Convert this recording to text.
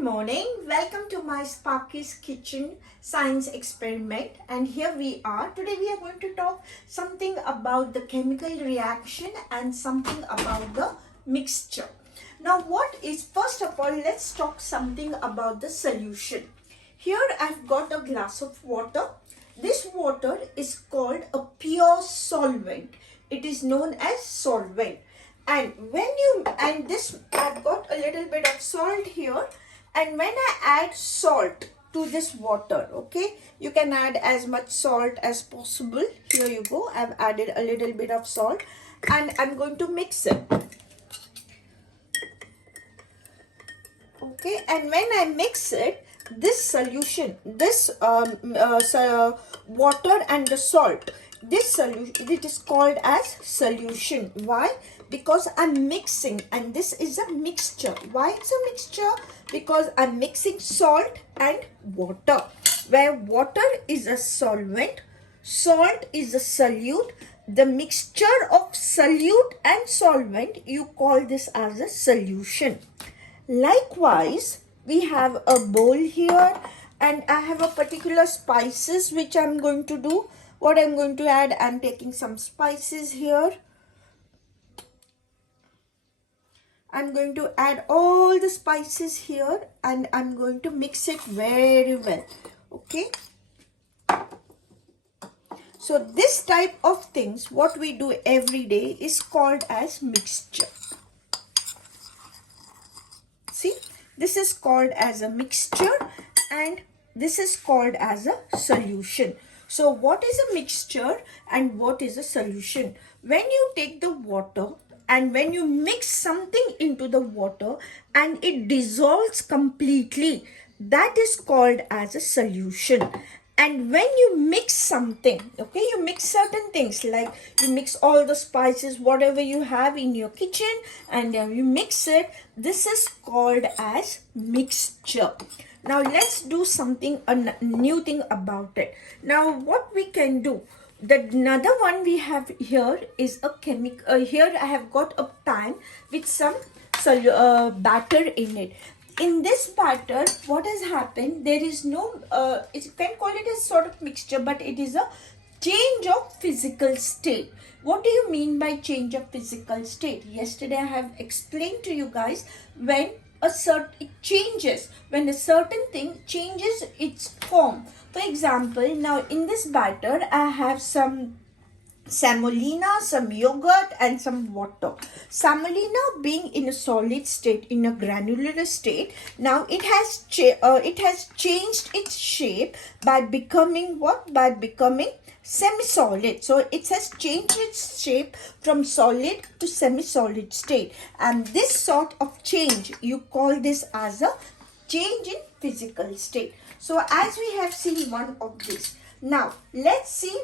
morning. Welcome to my Sparky's Kitchen Science Experiment. And here we are. Today we are going to talk something about the chemical reaction and something about the mixture. Now first of all, let's talk something about the solution. Here I've got a glass of water. This water is called a pure solvent. It is known as solvent. And I've got a little bit of salt here, and when I add salt to this water, okay, you can add as much salt as possible. Here you go, I've added a little bit of salt and I'm going to mix it. Okay, and when I mix it, this solution, water and the salt, this solution, it is called as solution. Why? Because I'm mixing, and this is a mixture. Why it's a mixture? Because I'm mixing salt and water, where water is a solvent, salt is a solute. The mixture of solute and solvent, you call this as a solution. Likewise, we have a bowl here, and I have a particular spices which I'm going to do. What I'm going to add, I'm taking some spices here. I'm going to add all the spices here and I'm going to mix it very well. Okay. So this type of things, what we do every day, is called as mixture. See, this is called as a mixture and this is called as a solution. So what is a mixture and what is a solution? When you take the water and when you mix something into the water and it dissolves completely, that is called as a solution. And when you mix something, okay, you mix certain things, like you mix all the spices, whatever you have in your kitchen, and you mix it, this is called as mixture. Now let's do something, a new thing about it. Now what we can do, another one we have here is a chemical. Here I have got a pan with some batter in it. In this batter, what has happened, there is no, you can call it a sort of mixture, but it is a change of physical state. What do you mean by change of physical state? Yesterday I have explained to you guys when when a certain thing changes its form. For example, now in this batter I have some semolina, some yogurt and some water. Semolina being in a solid state, in a granular state, now it has changed its shape by becoming what? By becoming semi-solid. So it has changed its shape from solid to semi-solid state, and this sort of change, you call this as a change in physical state. So as we have seen one of these, now let's see